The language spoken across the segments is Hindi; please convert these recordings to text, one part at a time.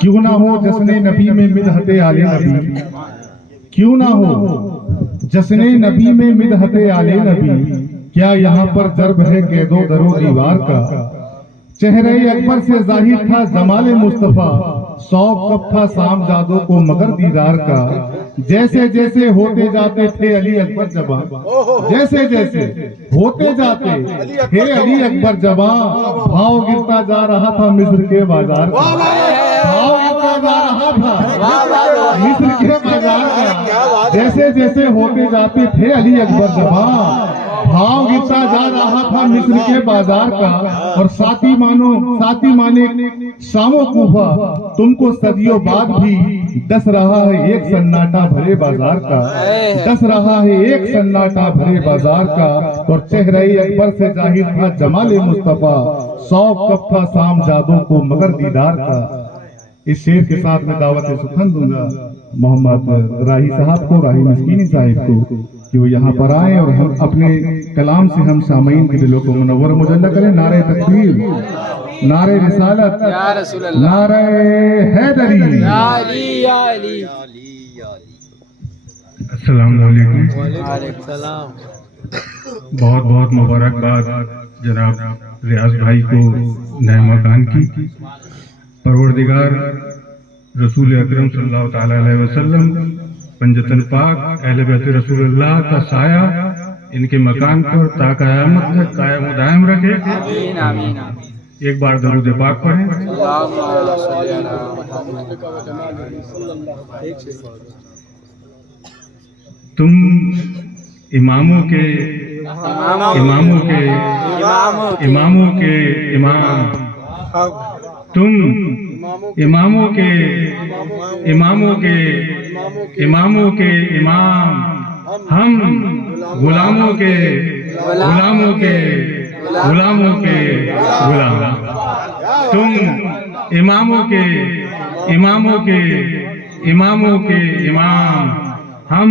क्यों ना हो जश्न नबी में मिदहते आले नबी, क्यों ना हो जश्न नबी में मिदहते आले नबी। क्या यहाँ पर जर्ब है कैदो दरो दीवार का, चेहरे अकबर से जाहिर था जमाले मुस्तफा, शौक कब था शाम जादो को मगर दीदार का। जैसे जैसे होते जाते थे अली अकबर जवान, जैसे जैसे होते जाते थे अली अकबर जवान, भाव गिरता जा रहा था मिस्र के बाजार का, भाव गिरता जा रहा था मिस्र के बाजार का। जैसे जैसे होते जाते थे अली अकबर जवान, भाव गिरता जा रहा था मिस्र के बाजार का। और साथी माने शामो कूफा, तुमको सदियों बाद भी डस रहा है एक सन्नाटा भरे बाजार का, डस रहा है एक सन्नाटा भरे बाजार का। और चेहरे अकबर से जाहिर था जमाले मुस्तफा, शौक कब था शाम जादों को मगर दीदार का। इस शेर के साथ मैं दावत सुखन दूंगा मोहम्मद राही साहब को, राही मिस्कीनी साहिब को, कि वो यहाँ पर आए और हम अपने कलाम से हम सामईन के दिलों को मुनव्वर मुजल्ला करें। नारे तकबीर, नारे रिसालत, नारे हैदरी। अस्सलाम वालेकुम। बहुत बहुत मुबारकबाद जनाब रियाज भाई को नए मकान की। परवरदिगार रसूल अकरम सल्लल्लाहु ताला अलैहि वसल्लम, पंजतन पाक, अहले बैत रसूलुल्लाह का साया इनके मकान पर ता क़यामत तक कायम दायम रखे। आमीन आमीन। एक बार दरूद पाक पढ़ें। तुम इमामों के इमाम, तुम इमामों के इमाम, हम गुलामों के गुलाम। तुम इमामों के इमाम, हम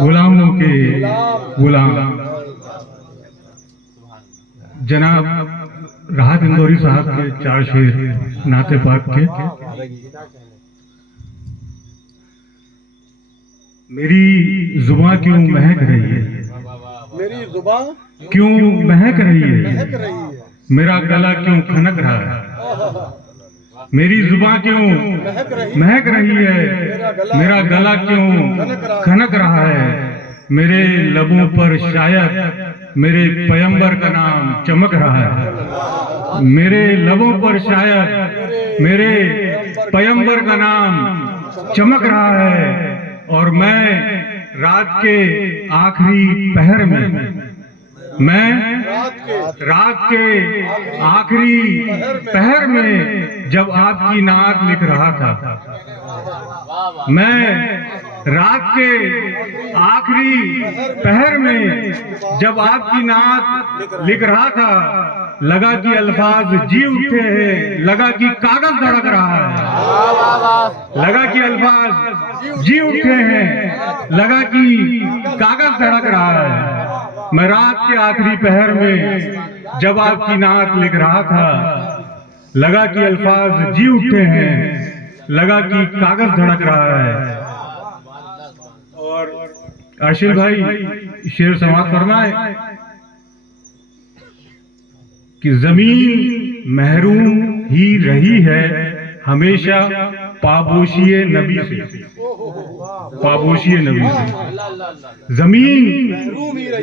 गुलामों के गुलाम। जनाब राहत इंदौरी साहब के 4 शेर नाते पाक के। मेरी जुबां क्यों महक रही है, मेरी जुबां क्यों महक रही है, मेरा गला क्यों खनक रहा है। मेरी जुबां क्यों महक रही है, मेरा गला क्यों खनक रहा है। मेरे लबों पर शायद मेरे पैगंबर का नाम चमक रहा है। मेरे लबों पर शायद मेरे पैगंबर का नाम चमक रहा है। और मैं रात के आखिरी पहर में, मैं रात के आखिरी पहर में जब आपकी नात लिख रहा था, मैं रात के आखिरी पहर में जब आपकी नात लिख रहा था, लगा कि अल्फाज जी उठे हैं, लगा कि कागज धड़क रहा है, लगा कि अल्फाज जी उठे हैं, लगा कि कागज धड़क रहा है। मैं रात के आखिरी पहर में जब आपकी नात लिख रहा था, लगा कि अल्फाज जी उठे हैं, लगा कि कागज धड़क रहा है। और अर्शिल भाई शेर समाप्त फरमाए कि जमीन महरूम ही रही है हमेशा पाबोशिए नबी से, पाबोशिए नबी से। जमीन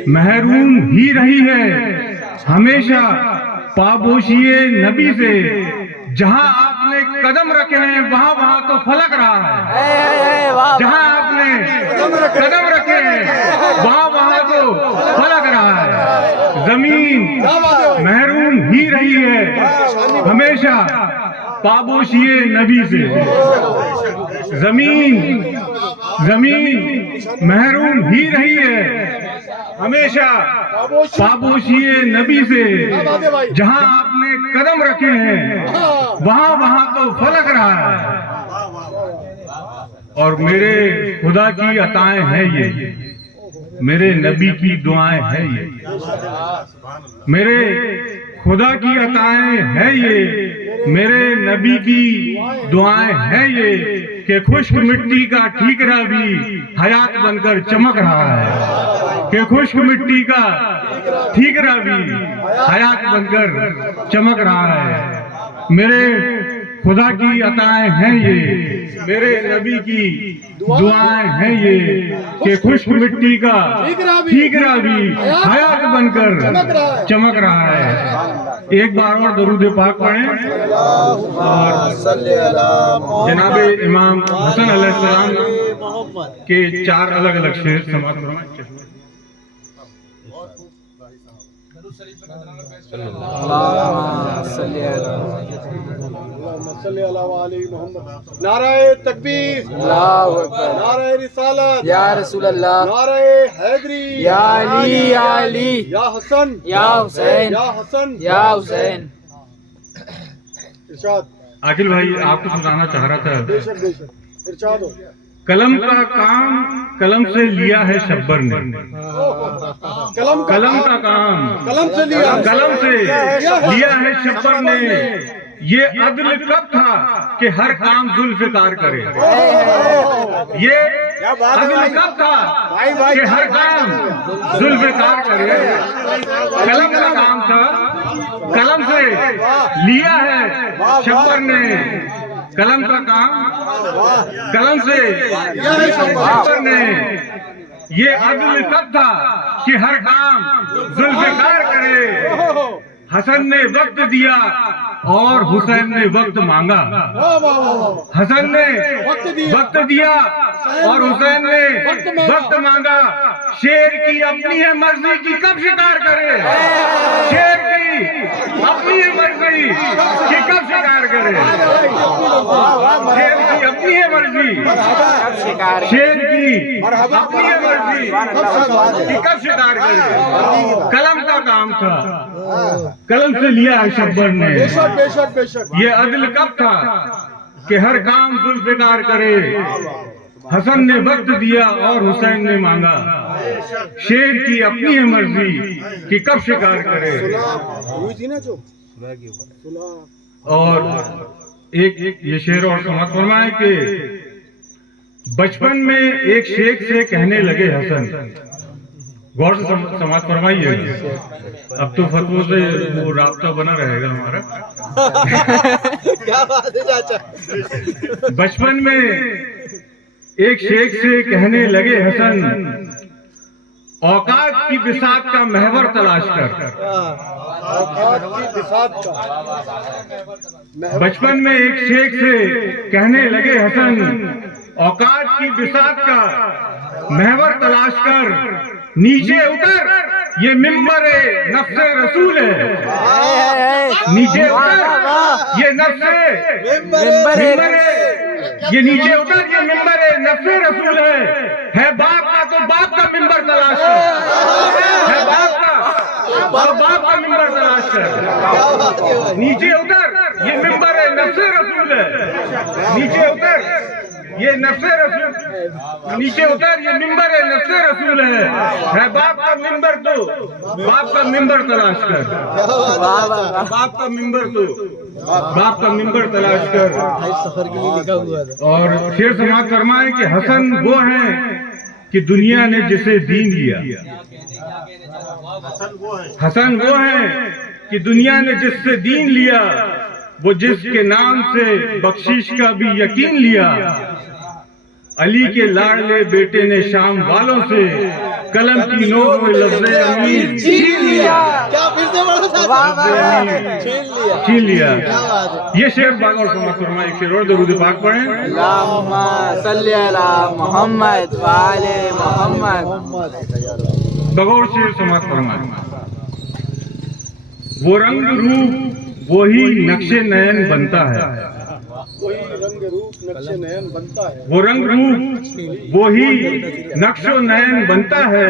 महरूम ही रही है हमेशा पाबोशिए नबी से। जहां आपने कदम रखे हैं वहां वहां तो फलक रहा है, जहां आपने कदम रखे हैं वहां वहां तो फलक रहा है। जमीन महरूम ही रही है हमेशा पाबोशिए नबी से। जमीन महरूम ही रही है हमेशा पाबोशिए नबी से। जहां आपने कदम रखे हैं वहां वहां तो फलक रहा है। और मेरे खुदा की अताएं हैं ये, मेरे नबी की दुआएं हैं ये, मेरे खुदा की अताएं है ये, मेरे नबी की दुआएं है ये, कि खुश्क मिट्टी का ठीकरा भी हयात बनकर चमक रहा है, कि खुश्क मिट्टी का ठीकरा भी हयात बनकर चमक रहा है। मेरे खुदा की अताएं हैं ये, मेरे नबी की दुआएं हैं ये, कि खुश्क मिट्टी का ठीकरा भी हयात बनकर चमक रहा है। एक बार और दरूद पाक पढ़ें और जनाब इमाम हसन अलैहिस्सलाम के 4 अलग अलग शेर समाप्त फरमाएं। नाराए तकबीर, नाराए रिसालत, या रसूल अल्लाह, नाराए हैदरी, या अली या अली, या हसन, या हुसैन, या हसन, या हुसैन। इरशाद। आकिल भाई आपको सुनाना चाह रहा था, बेशक बेशक इरशाद हो। कलम का काम कलम से लिया है शब्बर ने, कलम का काम कलम से लिया, कलम से लिया है शब्बर ने। ये अदल कब था कि हर काम जुल्फ़िकार करे, ये अदल कब था कि हर काम जुल्फ़िकार करे। कलम का काम था, कलम से लिया है शब्बर ने, कलम का काम कलम से शब्बर ने। ये अदल कब था कि हर काम जुल्फ़िकार करे। हसन ने वक्त दिया और हुसैन ने वक्त मांगा, हसन ने वक्त दिया और हुसैन ने वक्त मांगा। शेर की अपनी है मर्जी की कब शिकार करे, शेर की अपनी है मर्जी की कब शिकार करे, शेर की अपनी है मर्जी, शेर की अपनी है मर्जी की कब शिकार करे। कलम का काम था, कलम से लिया है शब्बर ने। बेशक बेशक बेशक। ये अदल कब था कि हर काम जुल्फ़िकार करे। हसन ने वक्त दिया और हुसैन ने मांगा। शेर की अपनी है मर्जी कि कब शिकार करे। हुई थी ना जो और एक ये शेर और समाप्त फरमाए कि बचपन में एक शेख से कहने लगे हसन, गौर से समाप्त फरमाइए, अब तो फतवों से वो राब्ता बना रहेगा हमारा। क्या बात है चाचा। बचपन में एक शेख से कहने लगे हसन, औकात की बिसात का महवर तलाश कर। औकात की बिसात का। बचपन में एक शेख से कहने लगे हसन, औकात की बिसात का महवर तलाश कर, नीचे उतर ये मिंबर नफ्से रसूल है, नीचे उतर ये ये नीचे उतर ये मिंबर नफ्से रसूल है बाप का तो बाप का मिंबर तलाश कर, है बाप का तो बाप का मिंबर तलाश कर। नीचे उतर ये मिंबर नफ्से रसूल है, नीचे उतर ये नफ्से रसूल, नीचे उतर ये मिंबर नफ्से रसूल है बाप का मिंबर तो बाप का मिंबर तलाश कर, बाप का मिंबर तो बाप का मिंबर तलाश कर। सफर के लिए लिखा हुआ था। और शेर समाप्त फरमाए कि हसन वो है कि दुनिया ने जिसे दीन लिया, हसन वो है कि दुनिया ने जिससे दीन लिया, वो जिसके नाम से बख्शिश का भी यकीन लिया। अली के लाडले बेटे ने शाम वालों से कलम की नोक में लफ्ज़े अमीर छीन लिया, क्या फिर से बड़ा छीन लिया। ये शेर बाग और समाप्त फरमाए। एक शेर और दरूद पाक पढ़ें। अल्लाहुम्मा सल्ली अला मोहम्मद व आले मोहम्मद। बगौर शेर समाप्त फरमाए। वो रंग रूप वही नक्शे नयन बनता है, वही रंग रूप नक्शे नयन बनता है, वो रंग रूप वही नक्शो नयन बनता है।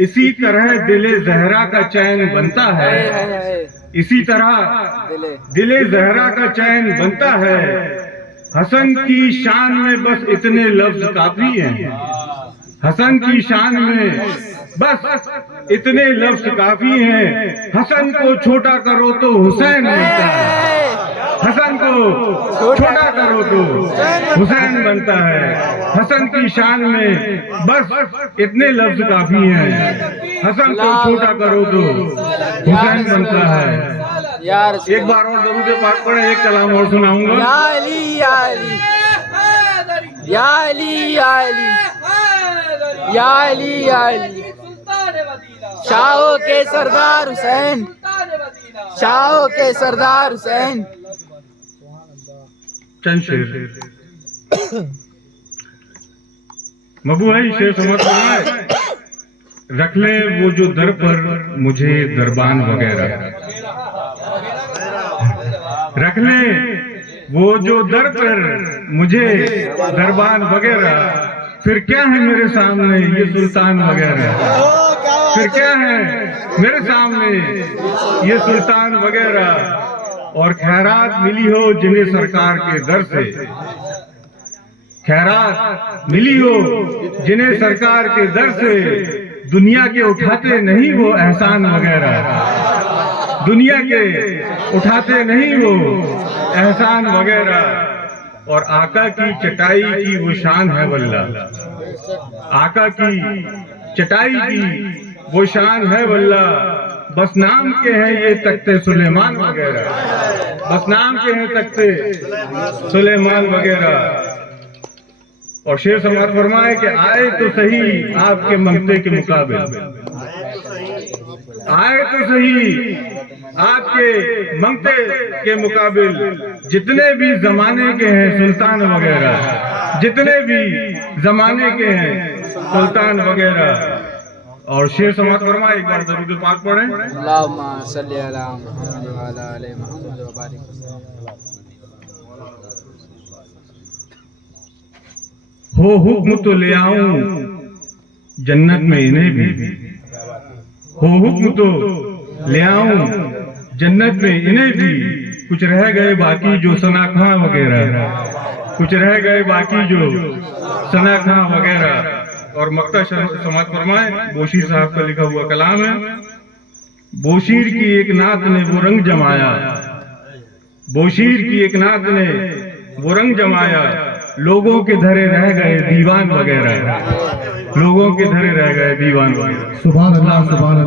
इसी तरह दिले जहरा का चैन बनता है, इसी तरह दिले जहरा का चैन बनता है। हसन की शान में बस इतने लफ्ज काफी हैं, हसन की शान में बस इतने लफ्ज काफी हैं, हसन को छोटा करो तो हुसैन बनता है। हसन को छोटा करो तो हुसैन बनता है। हसन की शान में बस इतने लफ्ज काफी हैं, हसन को छोटा करो तो हुसैन बनता है। यार एक बार और दरूद पाक पढ़े, एक कलाम और सुनाऊंगा। या अली या अली या अली या अली या अली या अली, शाहों के सरदार हुसैन, शाहों के सरदार हुसैन। चंद शेर मबू है शेर समझ में, रख ले वो जो दर पर मुझे दरबान वगैरह, रख ले वो जो दर पर मुझे दरबान वगैरह, फिर क्या है मेरे सामने ये सुल्तान वगैरह, फिर क्या है मेरे सामने ये सुल्तान वगैरह। और खैरात मिली हो जिन्हें सरकार के दर से, खैरात मिली हो जिन्हें सरकार के दर से, दुनिया के उठाते नहीं वो एहसान वगैरह, दुनिया के उठाते नहीं वो एहसान वगैरह। और आका की चटाई की वो शान है वल्ला, आका की चटाई की वो शान है वल्ला। बस नाम के हैं ये तख्ते सुलेमान वगैरह, बस नाम के हैं तख्ते सुलेमान वगैरह। और शेर समाज फरमाए कि आए तो सही आपके मंगते के मुकाबिल, आए तो सही आपके मंगते के मुकाबिल, जितने भी जमाने के हैं सुल्तान वगैरह, जितने भी जमाने के हैं सुल्तान वगैरह। और शेर समाज फरमाए, एक बार दरूद पाक पढ़ें। अल्लाहुम्मा सल्ली अला मुहम्मद व अला आलि मुहम्मद व बारिक हो हुक्म तो ले आऊं जन्नत में इन्हें भी, हो हुक्म तो ले आऊं जन्नत में इन्हें भी, कुछ रह गए बाकी जो सनाखा वगैरह, कुछ रह गए बाकी जो सनाखा वगैरह। और मक्ता समाज फरमाए, बोशीर साहब का लिखा हुआ कलाम है। बोशीर की एक नात ने वो रंग जमाया, बोशीर की एक नात ने वो रंग जमाया, लोगों के धरे रह गए दीवान वगैरह, लोगों के धरे रह गए दीवान वगैरह। सुभान अल्लाह, सुभान अल्लाह।